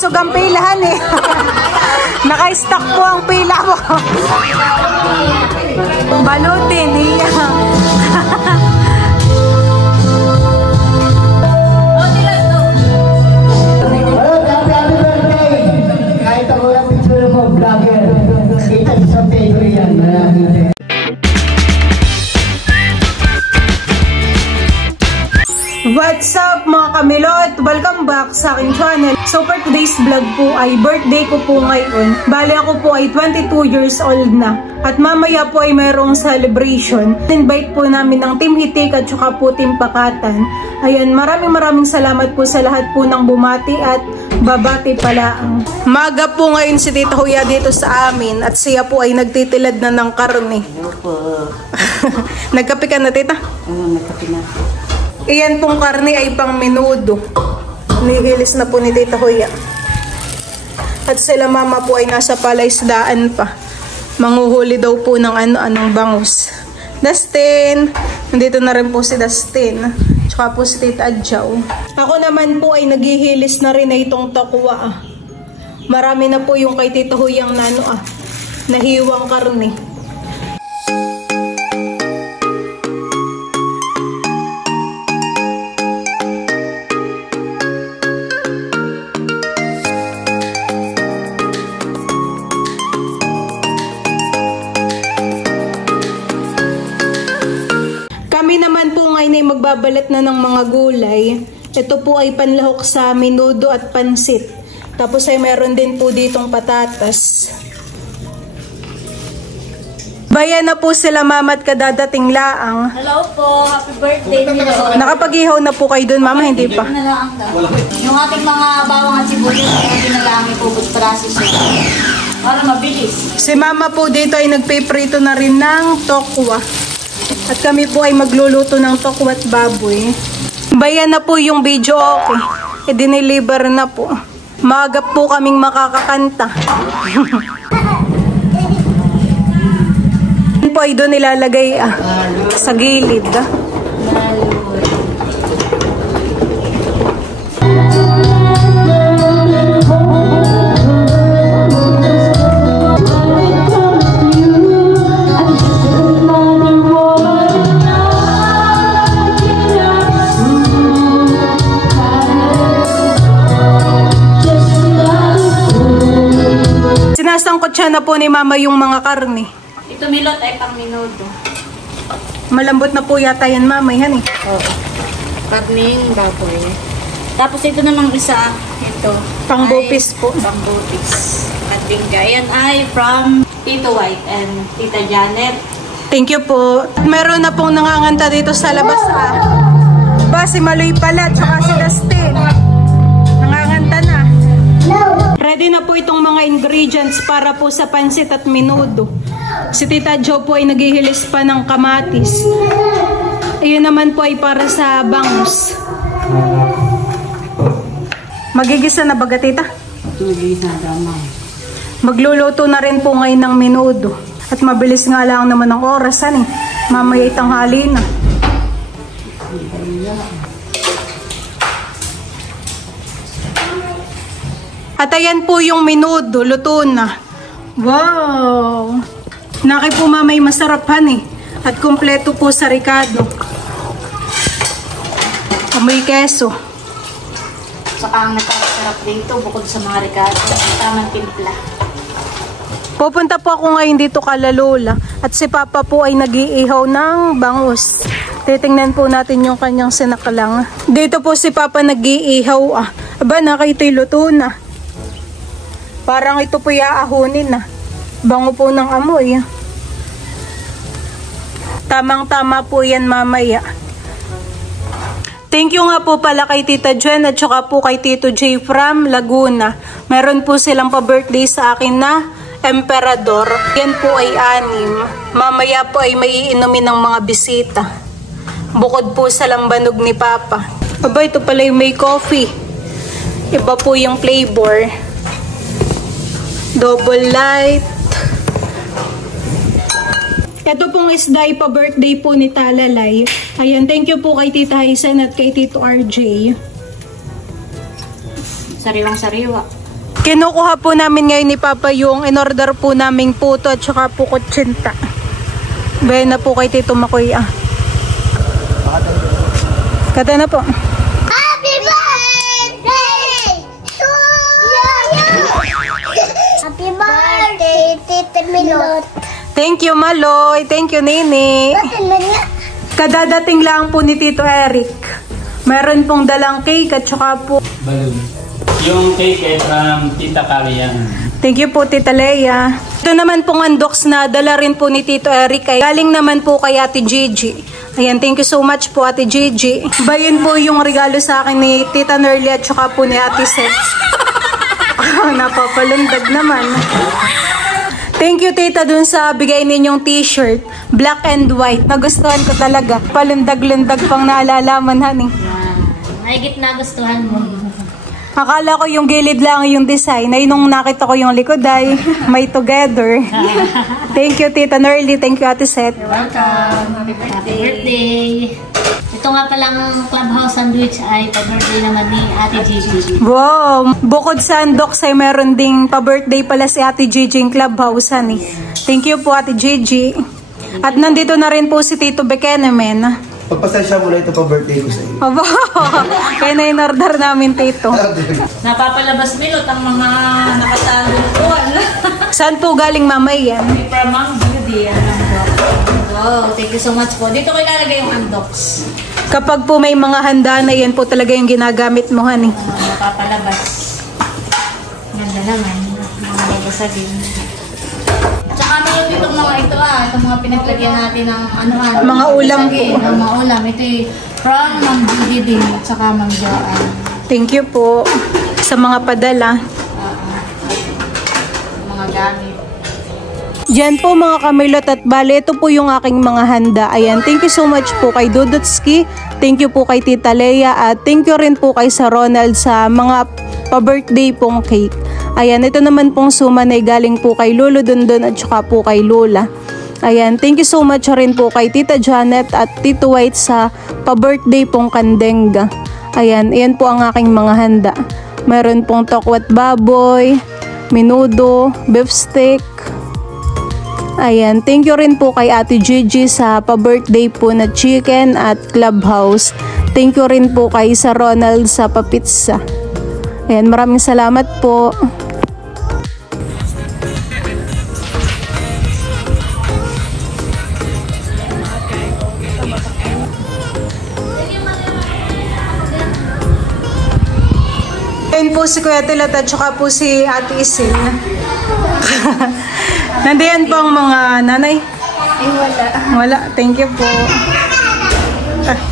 busog ang pilahan eh. Naka-stock po ang pila mo. Balutin, iya. Kahit ako lang picture mo, vlogger. Kita sa paper yan. What's up mga kamilot? Welcome back sa aking channel. So for today's vlog po ay birthday ko po ngayon. Bali ako po ay 22 years old na. At mamaya po ay mayroong celebration. Invite po namin ng Team Hitik at saka po Team Pakatan. Ayan, maraming salamat po sa lahat po ng bumati at babati pala. Maga po ngayon si Tita Huya dito sa amin at siya po ay nagtitilad na ng karne. Nagkape ka na, Tita? Oo, nagkape na. Iyan pong karne ay pang menudo. Nihilis na po ni Tita Huya. At sila mama po ay nasa palaisdaan pa. Manguhuli daw po ng ano-anong bangus. Dustin! Nandito na rin po si Dustin. Tsaka po si Tita Adjaw. Ako naman po ay naghihilis na rin na itong takwa. Marami na po yung kay Tita Huyang nahiwang karne. Kami naman po ngayon ay magbabalat na ng mga gulay. Ito po ay panlahok sa menudo at pansit. Tapos ay meron din po ditong patatas. Bayan na po sila mama at kadadating laang. Hello po, happy birthday nilo. Nakapag-ihaw na po kayo dun, mama? Hindi pa. Yung ating mga bawang at sibuyas, hindi na lang ipubot process para mabilis. Si mama po dito ay nagpiprito na rin ng tokwa. At kami po ay magluluto ng tokwa at baboy. Bayan na po yung video, okay. I-deliver na po. Maagap po kaming makakakanta. Po ay doon nilalagay sa gilid. Sinasangkot siya na po ni mama yung mga karne. Ito milot ay pang menudo. Malambot na po yata yan, mama. Yan eh. Oo. Karning baboy. Tapos ito namang isa, ito. Pang bupis po. Pang bupis. At bingga. Yan ay from Tito White and Tita Janet. Thank you po. Meron na pong nanganganta dito sa labas. Ba, si Maloy pala, tsaka si Dustin. Nanganganta na. Ready na po itong mga ingredients para po sa pansit at menudo. Si Tita Jo po ay naghihilis pa ng kamatis. Ayun naman po ay para sa bangus. Magigisa na baga, Tita? Magigisa na daw. Magluluto na rin po ngayon ng menudo. At mabilis nga lang naman ang oras, mamaya itanghali na. At ayan po yung menudo, luto na. Wow! Naki po mamay masarap at kumpleto po sa ricado. Amoy keso. Saka ang nakakasarap dito bukod sa mga ricado, tamang timpla. Pupunta po ako ngayon dito kala Lola at si Papa po ay nag-iihaw ng bangus. Titingnan po natin yung kanyang sinakalang. Dito po si Papa nag-iihaw. Aba, nakita luto na. Parang ito po iaahunin na. Bango po ng amoy. Tamang-tama po yan mamaya. Thank you nga po pala kay Tita Jen at saka po kay Tito J from Laguna. Meron po silang pa-birthday sa akin na Emperador. Yan po ay 6. Mamaya po ay may iinumin ng mga bisita. Bukod po sa lambanog ni Papa. Aba, ito pala yung may coffee. Iba po yung flavor. Double light. Ito pong isda pa birthday po ni Talalay. Ayan, thank you po kay Tita Haisen at kay Tito RJ. Sariwang-sariwa. Kinukuha po namin ngayon ni Papa yung in-order po naming puto at saka po kutsinta. Bayan na po kay Tito Makoy. Kata na po. Happy birthday to you! Happy birthday, Tita Milot! Thank you, Maloy. Thank you, Nini. Kadadating lang po ni Tito Eric. Meron pong dalang cake at saka po balloon. Yung cake ay from Tita Kalian. thank you po, Tita Leia. Ito naman pong unbox na dala rin po ni Tito Eric ay galing naman po kay Ate Gigi. Ayan, thank you so much po, Ate Gigi. Bayan po yung regalo sa akin ni Tita Nerly at saka po ni Ate Seth. Napapalundag naman. Thank you, Tita, dun sa bigay ninyong t-shirt. Black and white. Nagustuhan ko talaga. Palundag-lundag pang naalalaman, honey. Mahigit na gustuhan mo. Akala ko yung gilid lang yung design. Ay, nung nakita ko yung likod ay may together. Thank you, Tita Nerly. Thank you, Ate Seth. Welcome. Happy birthday. Ito nga palang Clubhouse sandwich ay pa-birthday naman ni Ate Gigi. Wow! Bukod sa unbox ay meron ding pa-birthday pala si Ate Gigi yung Clubhouse, honey. Thank you po, Ate Gigi. At nandito na rin po si Tito Bekenemen. Pagpasensya mo na ito pa birthday ko sa iyo. Aba, kaya na in-order namin, Tito. Napapalabas Milot ang mga nakatalong kuwan. Saan po galing mamay yan? From Ma'am Judy. Wow, thank you so much po. Dito ko ilalagay yung unbox. Kapag po may mga handa na yan po talaga yung ginagamit mo, honey. Napapalabas. Ganda naman. Mga babasagin. Tsaka meron ditong mga ito itong mga pinaglagyan natin ng ano-ano. Mga ulam po. Mga ulam. Ito from Ma'am Judy din. Tsaka Ma'am Joanne. Thank you po sa mga padala. Mga gamit. Diyan po mga kamilot at bale, ito po yung aking mga handa. Ayan, thank you so much po kay Dudutski. Thank you po kay Tita Leia at thank you rin po kay Sir Ronald sa mga pa-birthday pong cake. Ayan, ito naman pong suman ay galing po kay Lolo Dondon at saka po kay Lola. Ayan, thank you so much rin po kay Tita Janet at Tito White sa pa-birthday pong kandenga. Ayan, ayan po ang aking mga handa. Meron pong tokwat baboy, menudo, beef steak. Ayan, thank you rin po kay Ate Gigi sa pa-birthday po na chicken at Clubhouse. Thank you rin po kay Sir Ronald sa pa-pizza. Ayan, maraming salamat po. Ayan po si Kuya Tilat at saka po si Ate Isil. Nandiyan po ang mga nanay? Ay, wala. Wala, thank you po.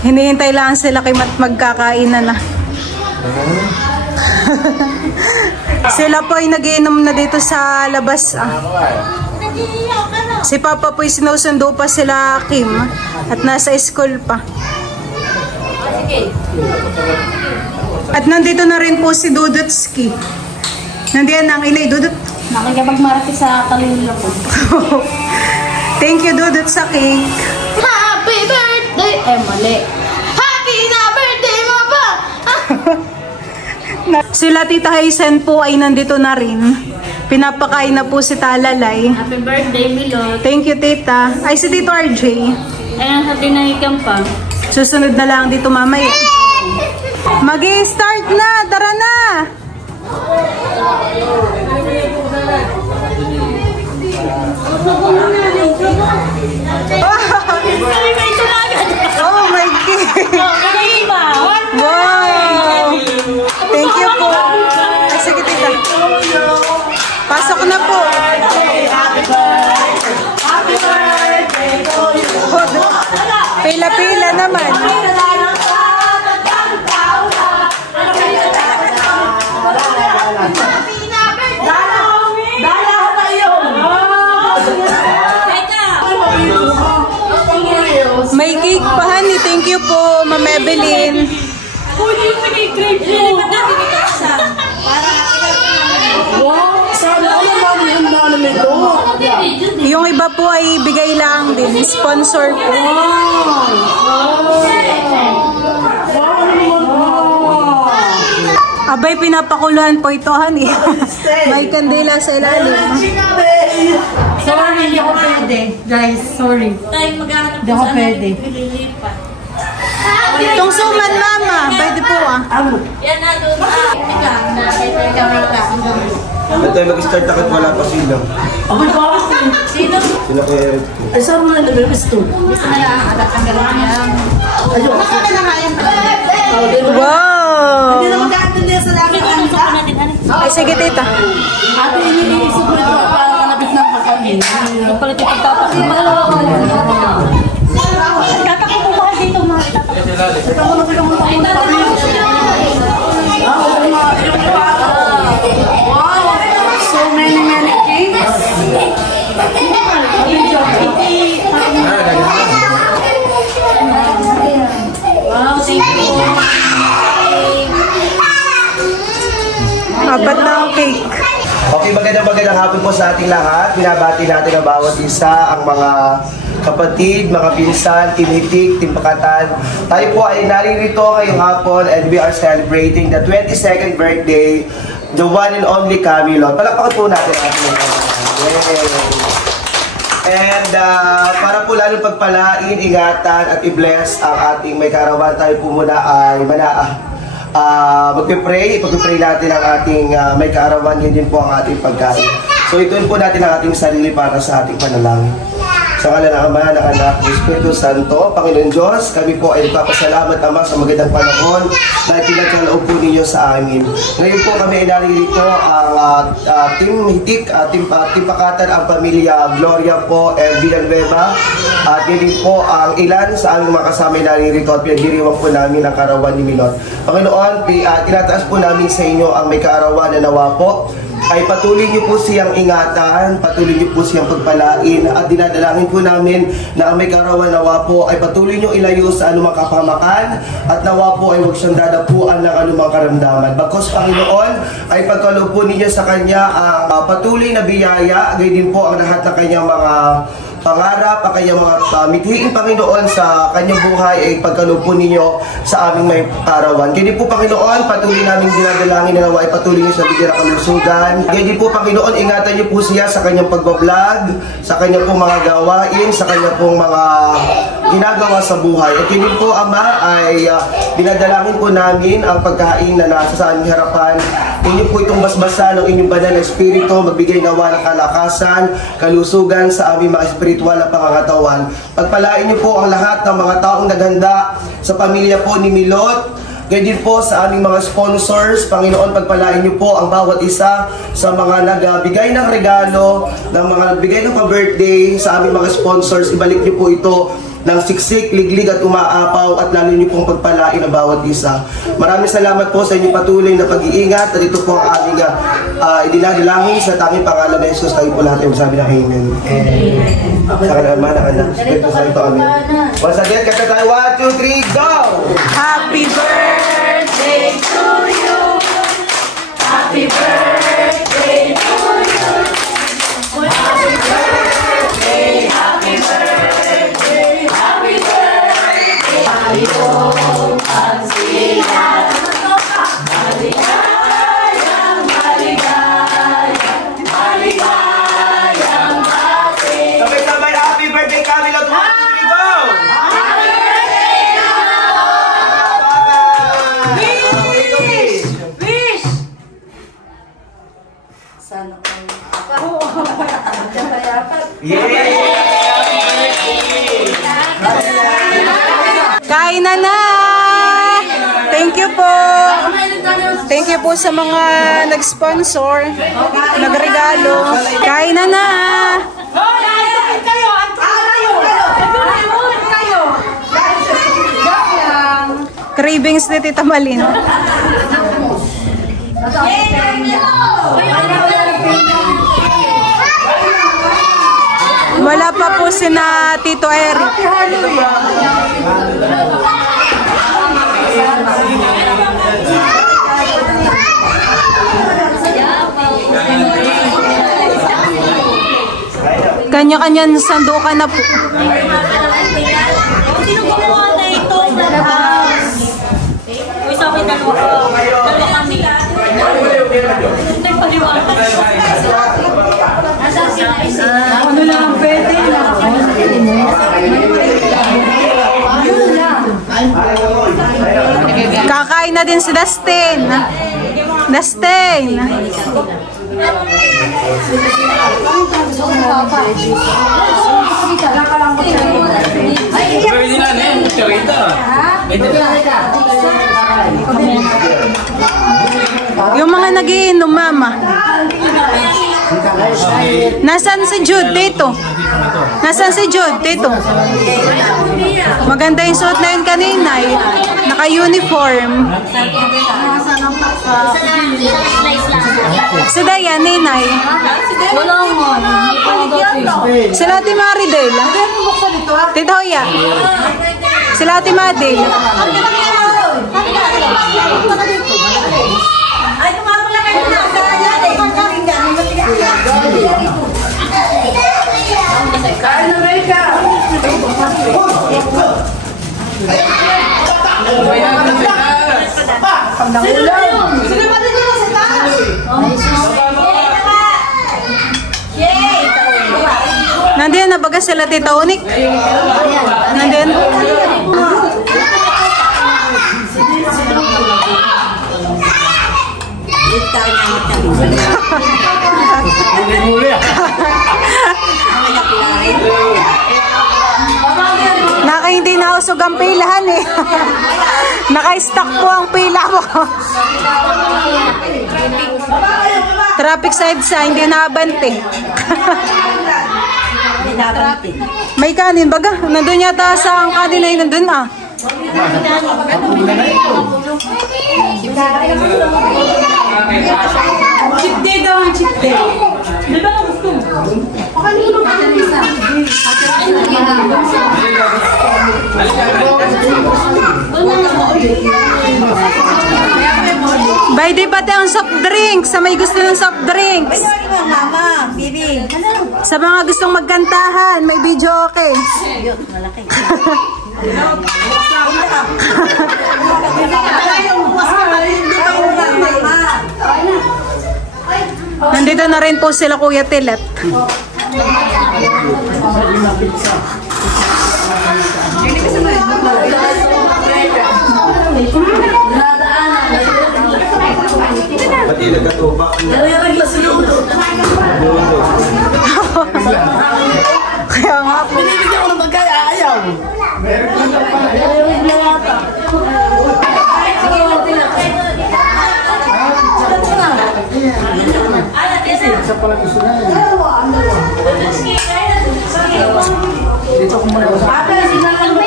Hinihintay lang sila kay magkakainan na. Sila po ay nagiinom na dito sa labas. Si Papa po ay sinusundo pa sila Kim at nasa school pa. At nandito na rin po si Dudutski. Nandiyan ang inay Dudut. Nakikipagmarati sa kaluluwa ko. Thank you, Dudut, sa cake. Happy birthday! Mali. Happy na birthday mo ba? Sila Tita Hazen po ay nandito na rin. Pinapakain na po si Talalay. Happy birthday, Milot. Thank you, Tita. Ay, si Tito RJ. Ayan, sa tinayikam pa. Susunod na lang dito mamaya. Mag-i-start na! Tara na! Oh my God! Wow! Thank you po. Ay, sige, Tita. Pasok na po. Pila-pila naman. May cake pa, honey. Thank you po, Ma'am Evelyn. Yung iba po ay bigay lang din. Sponsor po. Aba, Abay, pinapakuluhan po ito, honey. May kandila sa ilalim. Sorry, hindi ako pwede. Guys, sorry. Tayo maghahanap Hindi ako pwede. Itong suman, mama. Pwede po, ah. Yan na doon. Teka, nakita ka. Ba't tayo mag-start akit wala pa silang? Sino? Sila kay Eric. Ay, saan mo na nag-release to? Gusto na lang. Tatanggalin niya. Wow! Hindi na mag-aatindi sa lamin. Ay, sige, tita. Ate, iniisip mo ito para manapit ng pagkain. Palit ito tapos. Tatak ko mahal dito, mahal. Ito mo na wow! So many cakes. Wow, thank you. Apat na ang cake. Okay, magandang hapon po sa ating lahat. Binabati natin ang bawat isa, ang mga kapatid, mga pinsan, Team Hitik, Team Pakatan. Tayo po ay naririto ngayong hapon and we are celebrating the 22nd birthday, the one and only Camilo. Palakpakan po natin ang ating mga. And para po lalong pagpalain, ingatan at i-bless ang ating may karawan, tayo po muna ay magpipray natin ang ating may kaarawan, yun din po ang ating pagkain. So ituin po natin ang ating sarili para sa ating panalangin. Sa ngalan ng Ama, ng Anak, ng Espiritu Santo, Panginoon Diyos, kami po ay nagpapasalamat, Ama, sa magandang panahon na pinagkaloob po ninyo sa amin. Ngayon po kami ay naririto ang Team Hitik, Team Pakatan, ang pamilya Gloria po, and Villanueva. At yun po ang ilan sa aming mga kasama ay naririto at pinagdiriwang po namin ang kaarawan ni Milot. Panginoon, tinataas po namin sa inyo ang may kaarawan na nawa po ay patuloy niyo po siyang ingatan, patuloy niyo po siyang pagpalain, at dinadalangin po namin na ang may kaarawan nawa po ay patuloy niyo ilayo sa anumang kapamakan, at nawa po ay huwag siyang dadapuan ng anumang karamdaman. Bagkus, Panginoon, ay pagkaloob po ninyo sa Kanya ang patuloy na biyaya, gayon din po ang lahat ng Kanyang mga pangarap, ang kanyang mga mithiin, Panginoon, sa kanyang buhay ay pagkaloob po ninyo sa aming may kaarawan. Ganyan po, Panginoon, patuloy namin dinadalangin na nawa ay patuloy niyo sa bigyan ng kalusugan. Ganyan po, Panginoon, ingatan niyo po siya sa kanyang pagbablog, sa kanyang pong mga gawain, sa kanyang pong mga ginagawa sa buhay. At ganyan po, Ama, ay dinadalangin po namin ang pagkain na nasa sa aming harapan. Inyo po itong basbasa ng inyong banal na espiritu, magbigay nawa ng kalakasan, kalusugan sa aming mga espiritual na pangangatawan. Pagpalain niyo po ang lahat ng mga taong naghanda sa pamilya po ni Milot. Ganyan din po sa aming mga sponsors. Panginoon, pagpalain niyo po ang bawat isa sa mga nagbigay ng regalo, ng mga nagbigay ng pa-birthday sa aming mga sponsors. Ibalik niyo po ito ng siksik, liglig at umaapaw, at lalo niyo pong pagpalain ang bawat isa. Maraming salamat po sa inyong patuloy na pag-iingat, at ito po ang aming idinadalangin sa tanging pangalan ng Jesus. Tayo po lahat ay magsabi ng Amen. Sa kanaman, anak, Espiritu Santo, Amen. Once again, kata tayo, 1, 2, 3, go! Happy birthday to you! Happy birthday to you! Happy birthday, happy birthday, happy birthday! Ayong pagsilang, maligayang, maligayang, maligayang ating. Sabay-sabay, happy birthday, Camilo! 1, 2, 3, go! Sana kayo. Kain na na! Thank you po! Thank you po sa mga nag-sponsor, nagregalo. Kain na na! Cravings ni Tita Malin. Wala pa po sina Tito Eric. Kanya-kanya sandukan na po. Sino gumawa na ito? Uy, sa akin dalawa kami. Kakain na din si Dustin. Dustin. Pwede na na yung charita. Yung mga nagiinom, mama. Nasaan si Jude? Dito. Nasaan si Jude? Dito. Maganda yung suot na yun kanina. Naka-uniform. Si Dayan, ninay. Sila Ate Maridel. Tita Hoya. Sila Ate Madel. Ay, tumapala kayo na. Kain na Reka! Sino ba dito sa taas? Nandiyan na baga sila Tita Onik? Nandiyan? Naka hindi nausog ang pilahan eh. Naka-stack po ang pila mo. Traffic side sa hindi naabante. May kanin baga. Nandun yata sa ang kanin na yun. Nandun ah. Chip day daw ang chip day. Di ba gusto mo? By the pati ang soft drinks. Sa may gusto ng soft drinks. Mama, bibi. Sa mga gustong magkantahan, may video okay. Malaki. Nandito na rin po sila Kuya Tilet. Pati nagkatubak. Kaya nga po. Binibigyan ko ng magkaya, ayaw.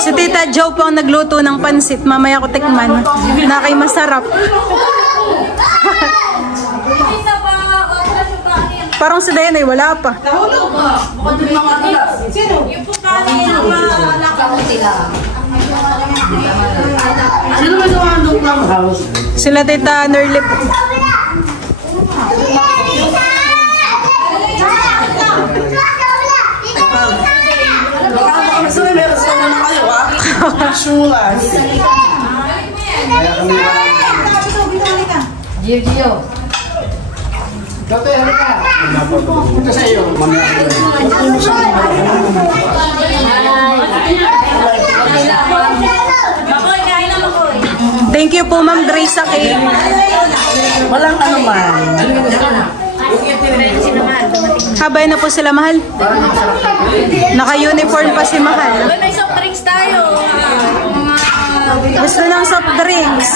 Si Tita Jo po ang nagluto ng pansit. Mamaya ko tikman. Nakay masarap. Parang si Dayan ay wala pa. Sino may gawandok ng house? Sila Tita Nerlip. Gusto may meron sa naman kayo, ha? Sulas. Gio. Dati, halika. Ito sa iyo. Thank you po Ma'am Grace sa cake. Walang ano man. Habay na po sila mahal. Naka-uniform pa si mahal. May soft drinks tayo. Gusto ng soft drinks.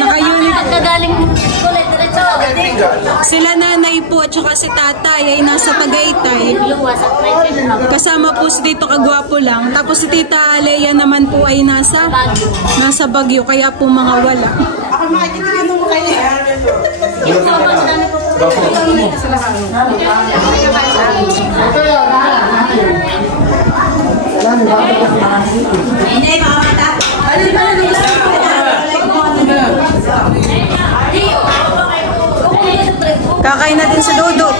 Naka-unit. Kagaling ulit diretso. Sila nanay po at saka si tatay ay nasa Tagaytay. Kasama po si Tito Kagwapo lang. Tapos si Tita Leia naman po ay nasa Baguio. Kaya po mga wala. Ako makikitikin mo kayo. Kakain na din si Dudut.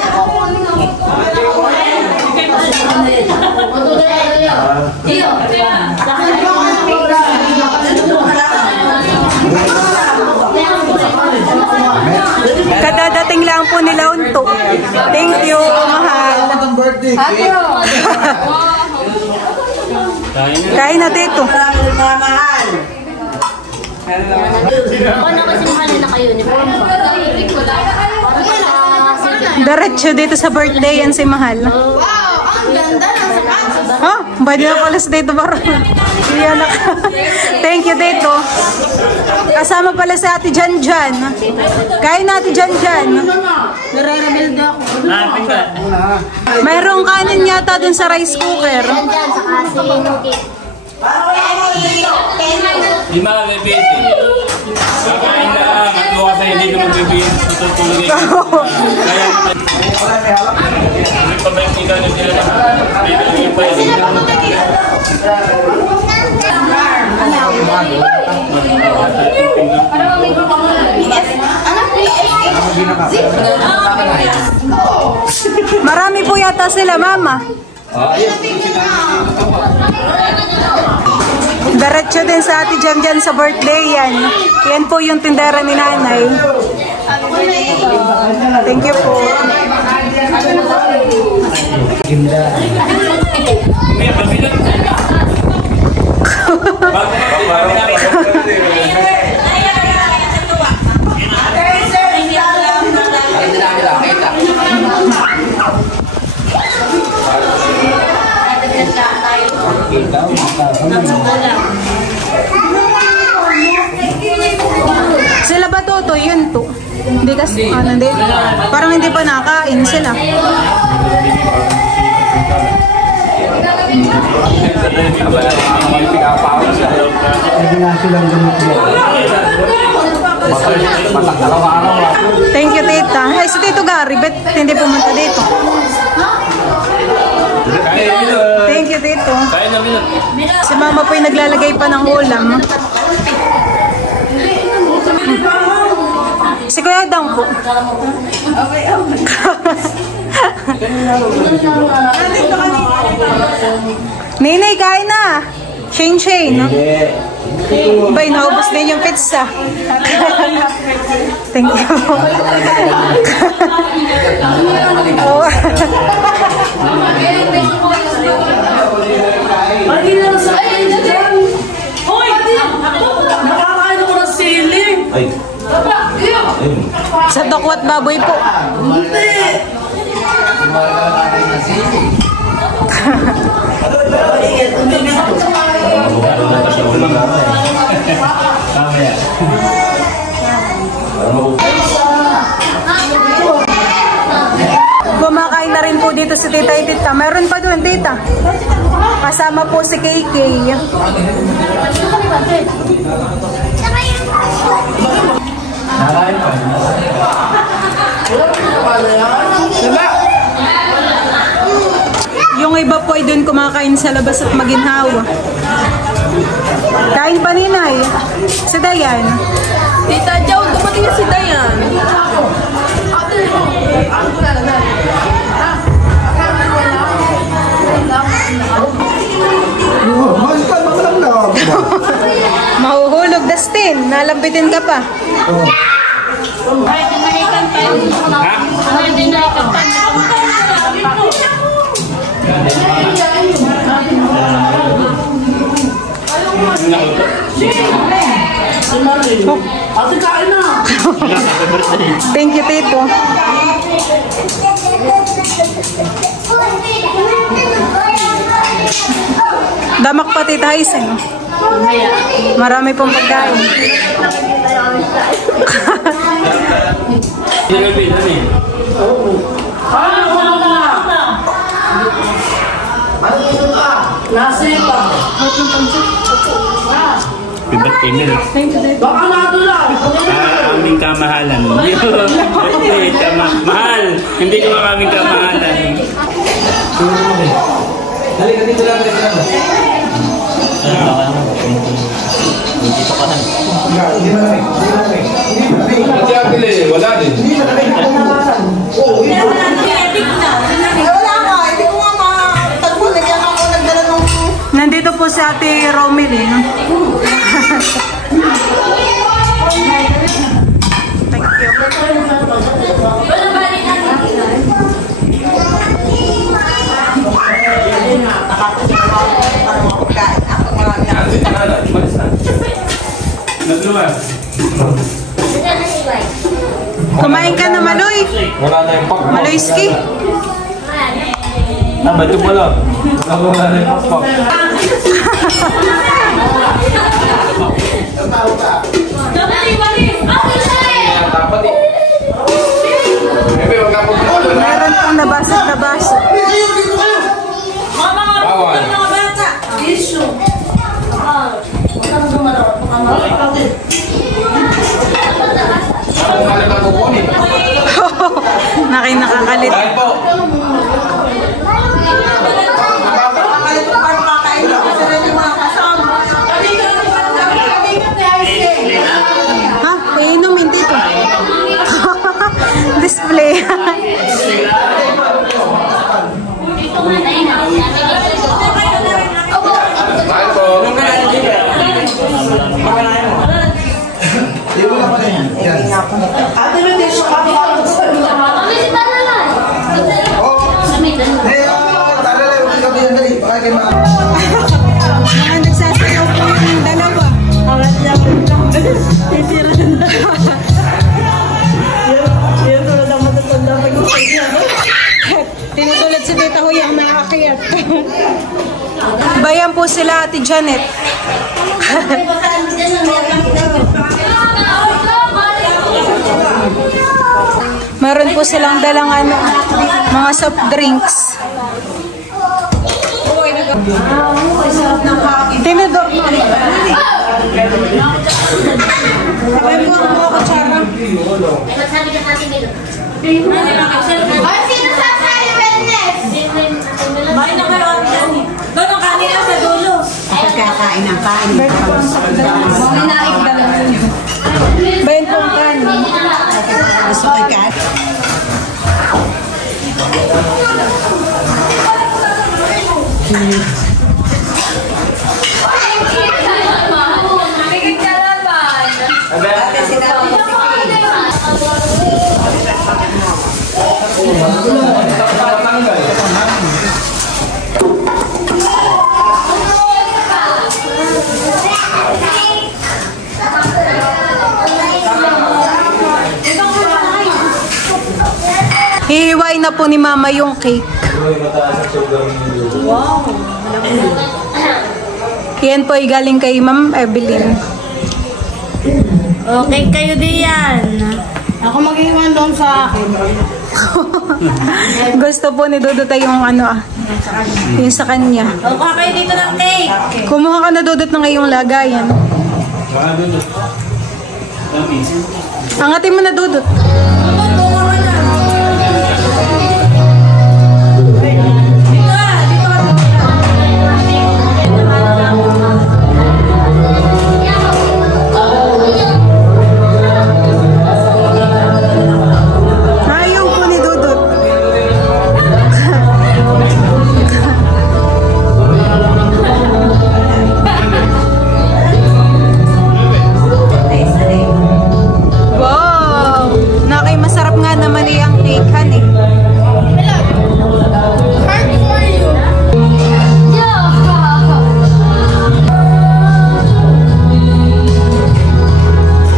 Kadadating lang po nila unto. Thank you, mahal. Kain na dito. Paano kasi mahal na naka-uniform pa? Diretso dito sa birthday yan si Mahal. Wow, ang ganda ng sapatos. Oh, pwede na pala sa dito baro. Thank you dito. Kasama pala si Ate Janjan. Kain na Ate Janjan. Nare-rebuild ako. Mayroong kanin yata dun sa rice cooker. Yan dyan, saka si Nuki. Di makakabisi. Kakain lang. At mo kasi hindi ka magbibigyan. Tutulogin. Kaya, may pabaikigan na sila na. Bibigyan pa yun. Marami po yata sila, Mama. Diretso din sa Ate Janjan sa birthday yan. Yan po yung tindera ni Nanay. Thank you po. Sila ba to? Yun to. Hindi kasi, hindi. Parang hindi pa nakain sila. Thank you, Tita. Ay, si Tito Gary, bet hindi pumunta dito. Thank you, Tito. Si Mama po yung naglalagay pa ng ulam. Si Kuya Dang po. Ninay, kain na. Shane. Bay, naubos din yung pizza. Thank you. Oh. Sa tokwat baboy po. Kumakain na rin po dito si Tita Edita. Meron pa doon, Tita. Kasama po si KK. Yung iba po ay doon kumakain sa labas at maginhawa. Kain pa ni Nay. Si Dayan. Tita Jow, dumating na si Dayan. Mahuhulog, Dustin. Nalambitin ka pa. Thank you, Tito. Damak pa, Tita Haisen. Marami pong pagkain. Bibat pinil. Aming kamahalan. Mahal. Hindi ko aming kamahalan. Halika dito lang. Dito ka na. Hindi apil eh, wala din. Nandito po si Ate Romilyn. Thank you. Kumain ka na, Maloy. Wala na yung pakpak. Maloyski. Ba't yung wala? Wala na yung pakpak. Dapat eh. Meron pang nabasag. Bawal. Nakakalit. Dahil po. Ha? Iinumin dito. Display. Dahil po. Mga nagsasayaw po yung dalawa. Tinutulad si Tita Huy ang nakakiyat. Bayan po sila Ate Janet. Meron po silang dalang mga soft drinks. Tinudok mo. Sabay po ang mga kutsara. Ay, sino sasali wellness? Bahay na kayo ang kanin. Doon ang kanin lang sa dulo. Pagkakain ng kain. Bayan po ang kanin. Gusto ko kain. Hihiwain na po ni Mama yung cake. Wow. Yan po ay galing kay Ma'am Evelyn. Okay kayo diyan. Ako mag-iwan doon sa akin. Gusto po ni Dudut ay yung yung sa kanya. O, kuha kayo dito ng cake. Kumuha ka na Dudut ng iyong lagayan. Angatin mo na Dudut. Ayaw po ni Dudut. Wow! Nakay masarap nga naman iyang cake, honey.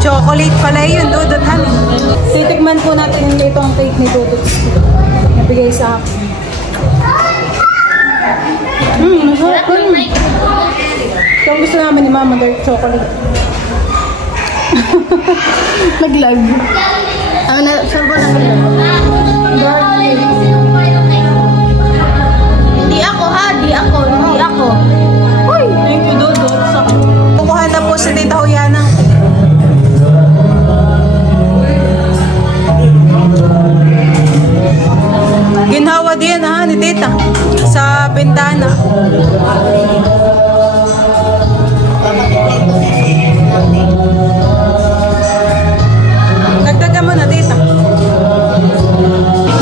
Chocolate pala yun, Dudut, honey. Titikman po natin itong cake ni Dudut. Nabigay sa akin. Masarap po yun. Ito ang gusto namin ni Mama, dark chocolate. Nag-live. Sure ba nag-live? Dark cake. Hindi ako ha, hindi ako. Uy! Thank you, Dudut. Kukuha na po si Tita Huyana. Ginhawa din ni Tita sa bintana. Nagdaga mo na Tita.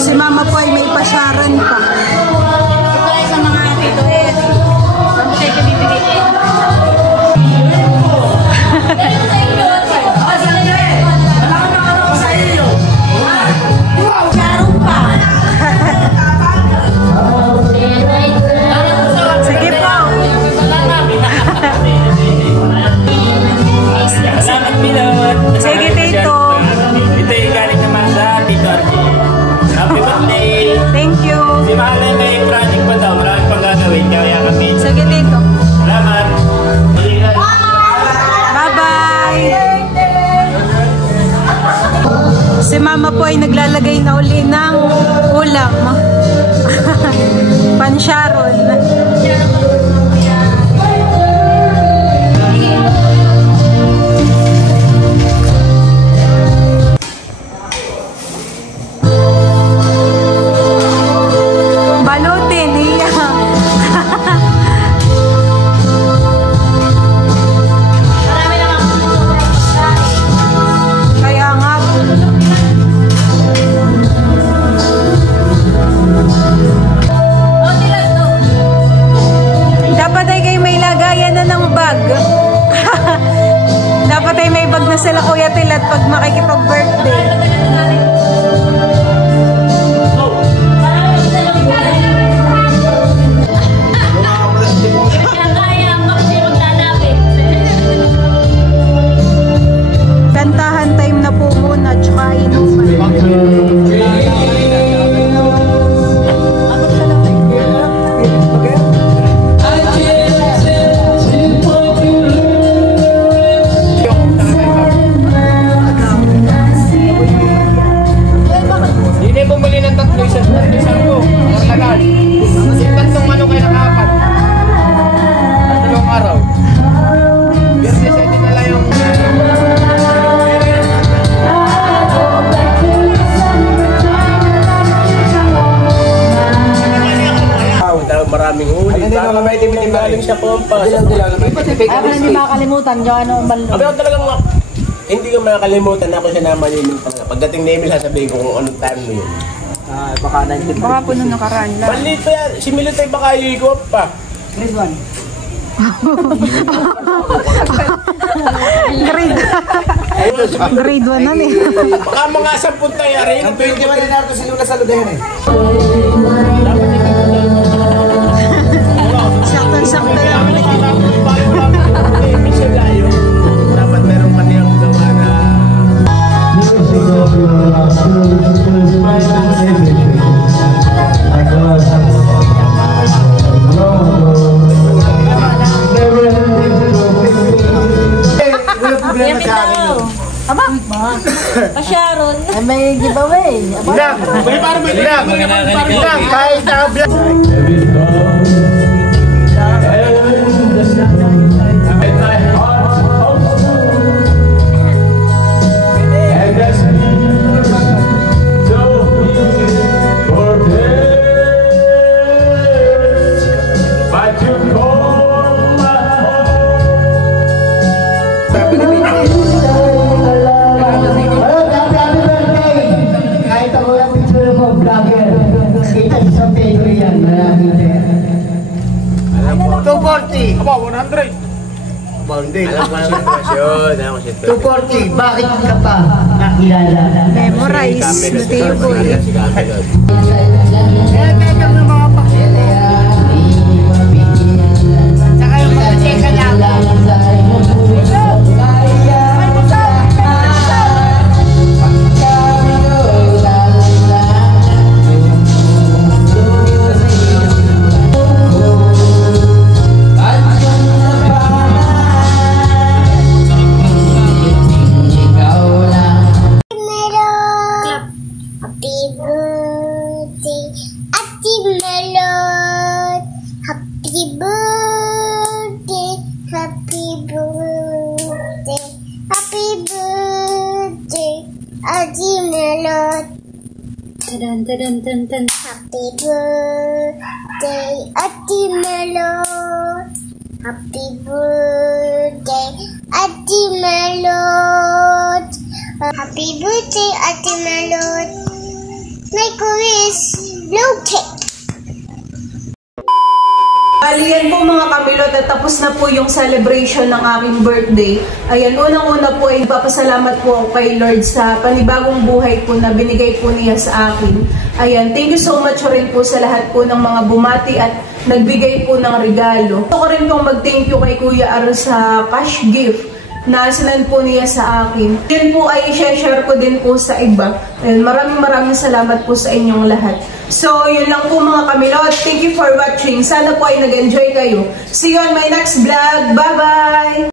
Si Mama po ay may pasyaran pa. Ito ay sa mga tito eh. Saan mo kayo bibigay? Sige po. Isang ko, orlagan. Tatlong manok kayo nakapat. Tatlong araw. Biyernes ay dinala yung... Maraming huli. Ano nila kamay timitim galing sa kompas. Hindi makakalimutan yung ano balo. Pero talagang hindi ko makakalimutan ako siya naman yun. Pagdating na Emil, sasabihin ko kung anong time mo yun. Baka po nung nakaraan lang. Maliit pa yan. Si Militay baka iikot pa. Grade 1. Grade 1 na eh. Baka mga 10 tayari. Ang 21 na narito si Luna sa Ludehan eh. Sakto-sakto lang. Dapat meron kaniyang gawa na... Yan daw. Aba, pa-Sharon. May giveaway. Ilang! May parang may ilang! Ilang! Kahit na vlog! Kahit ako yung picture mo, vlogger. Kita isang tayo yan. 240. Aba, 100! Aba, hindi. Alam ko naman yun. 240. Bakit ka pa nakilala? Memorize. Mateo Boy. Saka yung mga teka lang. Happy birthday, Ate Melot. Happy birthday, Ate Melot. Happy birthday, Ate Melot. Make a wish, blow cake. Bali yan po mga kamilot at tapos na po yung celebration ng aking birthday. Ayan, unang-una po ay papasalamat po ako kay Lord sa panibagong buhay po na binigay po niya sa akin. Ayan, thank you so much rin po sa lahat po ng mga bumati at nagbigay po ng regalo. Gusto ko rin pong mag-thank you kay Kuya Aro sa cash gift na sinan po niya sa akin. Yun po ay i-share ko din po sa iba. Ayan, maraming salamat po sa inyong lahat. So, yun lang po mga kamilot. Thank you for watching. Sana po ay nag-enjoy kayo. See you on my next vlog. Bye-bye!